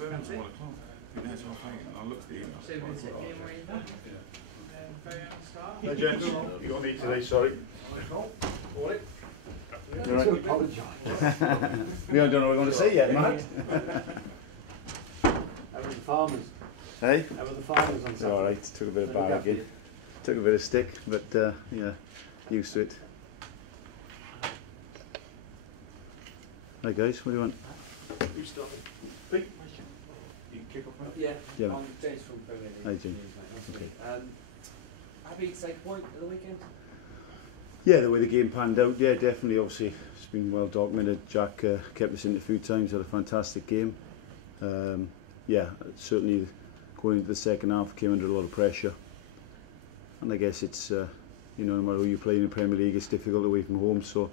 Birmingham's 1 o'clock. That's half 8. I looked at the email. So we'll sit here where you're very on start. Hey gents, you got me today, sorry. Right. We don't know what we're going to say yet, Matt. How were the farmers? Hey? How were the farmers on Saturday? Alright, took a bit of bargaining. Took a bit of stick, but yeah, used to it. Hi guys, what do you want? Who's starting? Pete, you kick off, mate? Yeah, Yeah. I'm James from Premier League. Hi, James. Nice to Okay. meet you. Happy to take a point at the weekend? Yeah, the way the game panned out, yeah, definitely. Obviously, it's been well documented. Jack kept us in a few times, had a fantastic game. Yeah, certainly going into the second half came under a lot of pressure. And I guess it's, you know, no matter who you play in the Premier League, it's difficult away from home. So,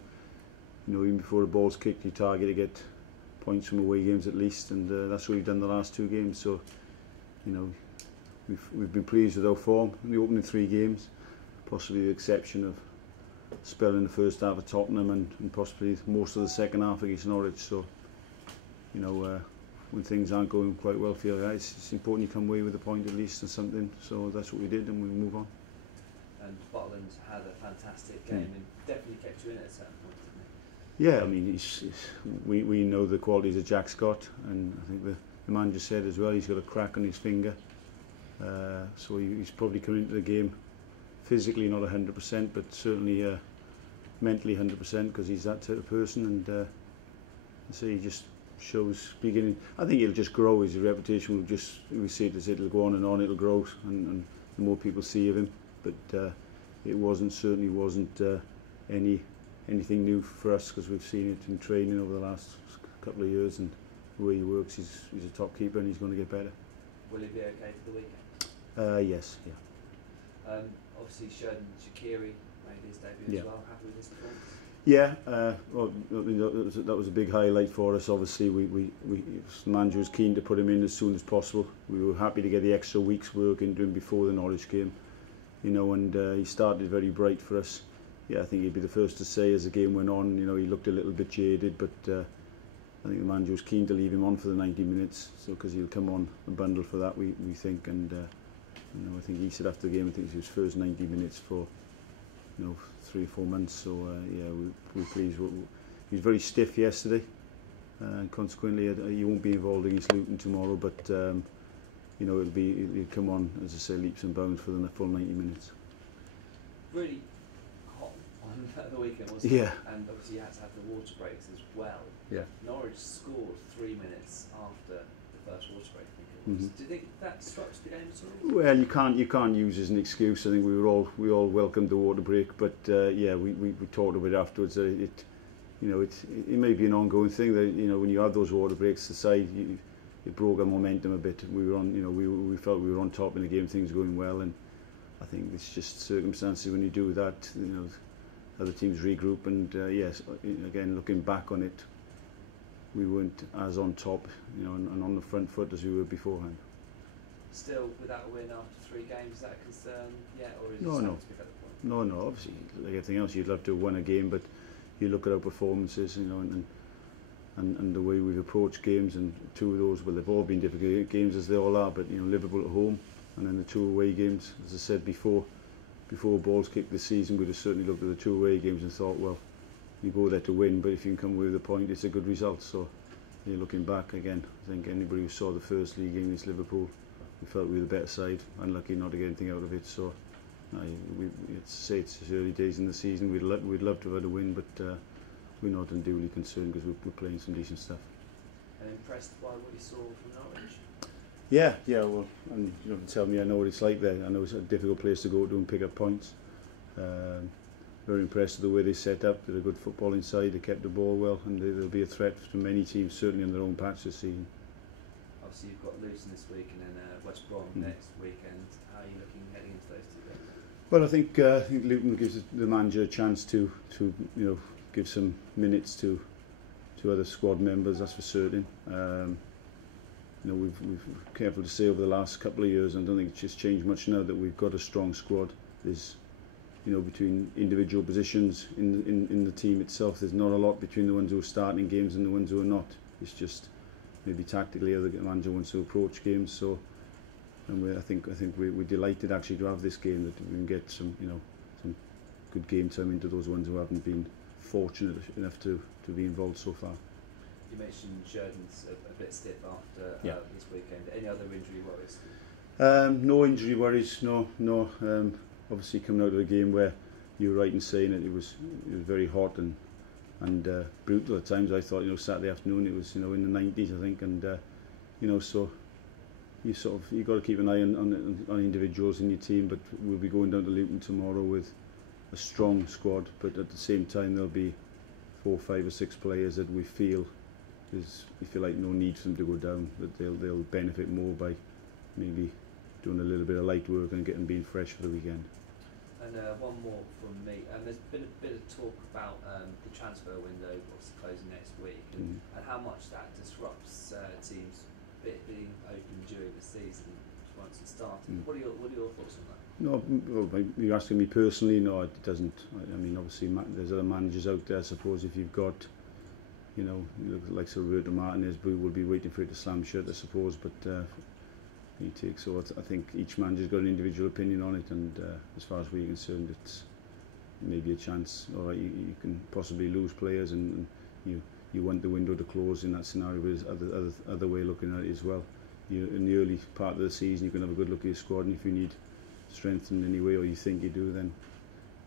you know, even before the ball's kicked, you target to get points from away games at least. And that's what we've done the last 2 games. So, you know, we've been pleased with our form in the opening 3 games, possibly the exception of a spell in the first half of Tottenham and possibly most of the second half against Norwich. So, you know, when things aren't going quite well for you guys, it's important you come away with a point at least or something. So that's what we did, and we move on. And Butland had a fantastic game and definitely kept you in at a certain point, didn't Yeah, I mean, we know the qualities of Jack Scott, and I think the man just said as well, he's got a crack on his finger. So he's probably coming into the game physically not 100%, but certainly mentally 100%, because he's that type of person. And so he just shows beginning. I think he'll just grow. His reputation will just, we see it as it'll go on, it'll grow, and the more people see of him. But it certainly wasn't anything new for us, because we've seen it in training over the last couple of years, and the way he works, he's a top keeper, and he's going to get better. Will he be okay for the weekend? Yes, yeah. Obviously, Sheridan Shaqiri made his debut as well. Happy with his performance? Yeah, well, I mean, that was a big highlight for us. Obviously, the manager was keen to put him in as soon as possible. We were happy to get the extra week's work into him before the Norwich game, you know, and he started very bright for us. Yeah, I think he'd be the first to say as the game went on, you know, he looked a little bit jaded, but I think the manager was keen to leave him on for the 90 minutes, so because he'll come on a bundle for that, we think, and you know, I think he said after the game, I think it was his first 90 minutes for, you know, 3 or 4 months. So yeah, we're pleased. He was very stiff yesterday, and consequently he won't be involved against Luton tomorrow. But you know, he'll come on, as I say, leaps and bounds for the full 90 minutes. Really hot on the weekend, wasn't Yeah. it? And obviously you had to have the water breaks as well. Yeah. Norwich scored 3 minutes after the first water break, I think it was. Do you think that disrupts the game at all? Well, you can't use as an excuse. I think we all welcomed the water break, but yeah, we talked about it afterwards. You know, it may be an ongoing thing that, you know, when you have those water breaks, the side it broke our momentum a bit. We were on, you know, we felt we were on top in the game, things were going well, and I think it's just circumstances when you do that. You know, other teams regroup, and yes, again, looking back on it, we weren't as on top, you know, and on the front foot as we were beforehand. Still, without a win after 3 games, is that a concern yet, or is No, it no. to pick up the point? No, obviously, like everything else, you'd love to have won a game, but you look at our performances, you know, and the way we've approached games, and 2 of those, well, they've all been difficult games as they all are, but, you know, Liverpool at home, and then the 2 away games, as I said before balls kicked this season, we'd have certainly looked at the 2 away games and thought, well, you go there to win, but if you can come away with a point, it's a good result. So, you're looking back again, I think anybody who saw the first league game against Liverpool, we felt we were the better side, unlucky not to get anything out of it. So, it's early days in the season. We'd love to have had a win, but we're not unduly concerned because we're playing some decent stuff. And impressed by what you saw from Norwich? Yeah, well, and you don't tell me, I know what it's like there. I know it's a difficult place to go to and pick up points. Very impressed with the way they set up. They're a good football inside, they kept the ball well, and they'll be a threat to many teams, certainly on their own patch this season. Obviously you've got Luton this week and then West Brom next weekend. How are you looking heading into those 2 games? Well, I think Luton gives the manager a chance to you know, give some minutes to other squad members, that's for certain. You know, we've careful to say over the last couple of years, and I don't think it's just changed much now that we've got a strong squad. There's, you know, between individual positions in the team itself, there's not a lot between the ones who are starting games and the ones who are not. It's just maybe tactically how the manager wants to approach games. So, and I think we're delighted actually to have this game, that we can get some some good game time into those ones who haven't been fortunate enough to be involved so far. You mentioned Sheridan's a bit stiff after this weekend. Any other injury worries? No injury worries. No. Obviously, coming out of a game where you were right in saying it was very hot and brutal at times. I thought Saturday afternoon it was in the 90s I think, and so you got to keep an eye on individuals in your team. But we'll be going down to Luton tomorrow with a strong squad, but at the same time there'll be 4, 5 or 6 players that we feel like no need for them to go down, that they'll benefit more by maybe doing a little bit of light work and getting being fresh for the weekend. And one more from me. There's been a bit of talk about the transfer window obviously closing next week, and how much that disrupts teams being open during the season once it starts. What are your thoughts on that? No, well, you're asking me personally. No, it doesn't. I mean, obviously, there's other managers out there. I suppose if you've got, like Roberto Martinez, we will be waiting for it to slam shut, I suppose. But I think each manager's got an individual opinion on it, and as far as we're concerned, it's maybe a chance. All right, you can possibly lose players, and you want the window to close in that scenario. But there's other way of looking at it as well. In the early part of the season, you can have a good look at your squad, and if you need strength in any way, or you think you do, then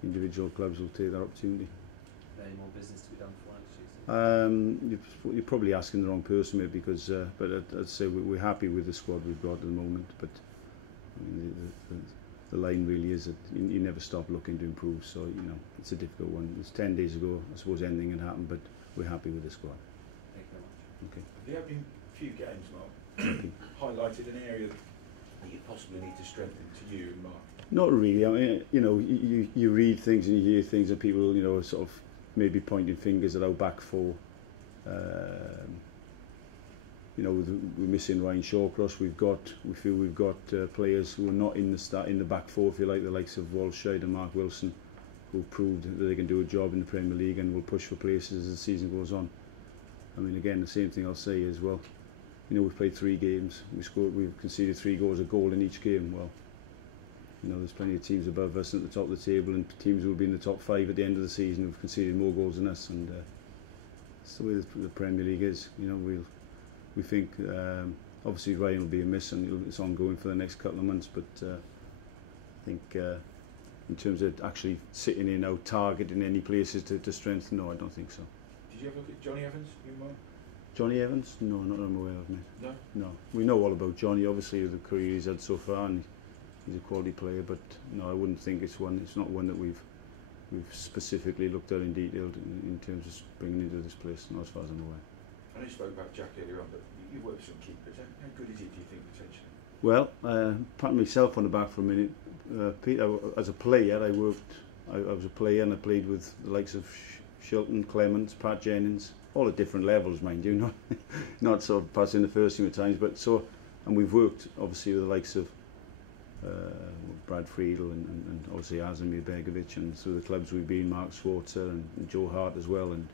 individual clubs will take that opportunity. Any more business to be done before next season? You're probably asking the wrong person, maybe, because but I'd say we're happy with the squad we've got at the moment. But I mean, the line really is that you never stop looking to improve. So it's a difficult one. It's 10 days ago. I suppose anything can happen, but we're happy with the squad. Thank you very much. Okay. Have you had a few games, Mark, highlighted an area that you possibly need to strengthen to you, Mark? Not really. I mean, you read things and you hear things, and people, sort of maybe pointing fingers at our back four. We're missing Ryan Shawcross. We feel we've got players who are not in the back four, if you like, the likes of Walshide and Mark Wilson, who've proved that they can do a job in the Premier League and will push for places as the season goes on. I mean, again, the same thing I'll say as well. We've played 3 games. We've conceded 3 goals, a goal in each game. Well, there's plenty of teams above us at the top of the table, and teams who will be in the top 5 at the end of the season who've conceded more goals than us, and it's the way the Premier League is. We think obviously Ryan will be a miss, and it's ongoing for the next couple of months. But I think in terms of actually sitting in our target in any places to strengthen, no, I don't think so. Did you ever look at Johnny Evans, Mark? Johnny Evans? No, not that I'm aware of, mate. No? No. We know all about Johnny, obviously, the career he's had so far, and he's a quality player, but no, I wouldn't think it's not one that we've specifically looked at in detail in terms of bringing into this place, not as far as I'm aware. I know you spoke about Jack earlier on, but you work with some keepers. How good is he, do you think, potentially? Well, patting myself on the back for a minute, Peter, as a player, I was a player, and I played with the likes of Shilton, Clements, Pat Jennings, all at different levels, mind you, not sort of passing the first team at times, but and we've worked obviously with the likes of Brad Friedel and obviously Azimir Begovic, and through the clubs we've been, Mark Schwarzer and Joe Hart as well, and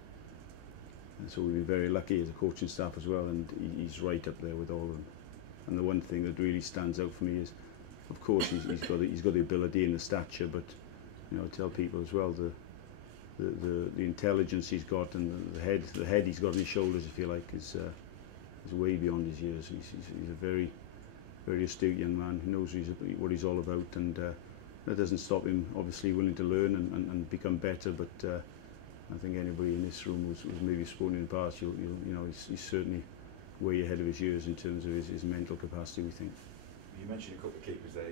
so we've been very lucky as a coaching staff as well, and he's right up there with all of them. And the one thing that really stands out for me is, of course, he's got the ability and the stature, but I tell people as well the intelligence he's got, and the head he's got on his shoulders, if you like, is way beyond his years. He's a very, very astute young man who knows what he's all about, and that doesn't stop him obviously willing to learn and become better. But I think anybody in this room who's maybe spoken in the past, he's certainly way ahead of his years in terms of his mental capacity, we think. You mentioned a couple of keepers there.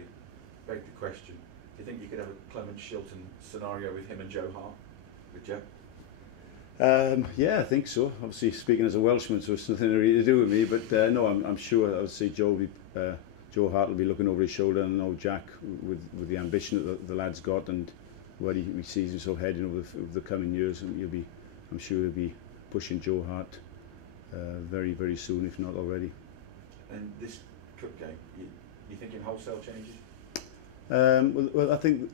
Beg the question, do you think you could have a Clement Shilton scenario with him and Joe Hart? Would you? Yeah, I think so. Obviously, speaking as a Welshman, so it's nothing really to do with me. But no, I'm sure. I would say Joe Hart will be looking over his shoulder, and know Jack, with the ambition that the lad's got, and where he sees himself heading over the coming years, and I'm sure he'll be pushing Joe Hart very, very soon, if not already. And this cup game, you thinking wholesale changes? Well, I think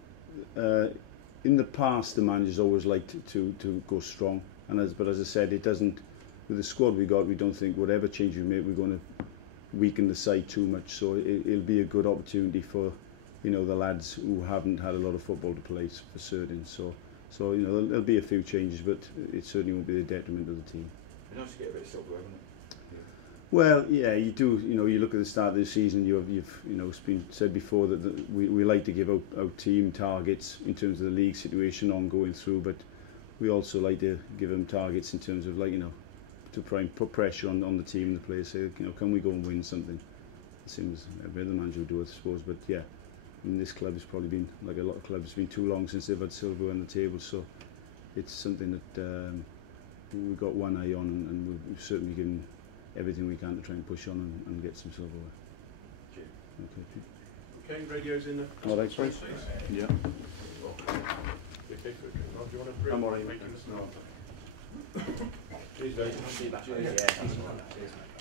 in the past the managers always liked to go strong, but as I said, it doesn't with the squad we got, we don't think whatever change we make, we're going to weaken the side too much. So it'll be a good opportunity for, you know, the lads who haven't had a lot of football to play for certain. So you know, there'll be a few changes, but it certainly won't be the detriment of the team. It's nice to get a bit of silver, isn't it? Well, yeah, you do. You know, you look at the start of the season. You've you know, it's been said before that we like to give out team targets in terms of the league situation ongoing through, but we also like to give them targets in terms of, like, you know, to try and put pressure on the team and the players. Say, you know, can we go and win something? It seems every other manager would do it, I suppose. But yeah, I mean, this club has probably been, like a lot of clubs, it's been too long since they've had silver on the table. So it's something that we've got one eye on, and we've certainly given everything we can to try and push on and get some silverware. Okay. Okay, radio's in the. All right, sorry. Yeah. Okay, good. Do you want to bring? I'm all right. Cheers, Dave. See you back. Yeah, that's all right. Cheers, mate.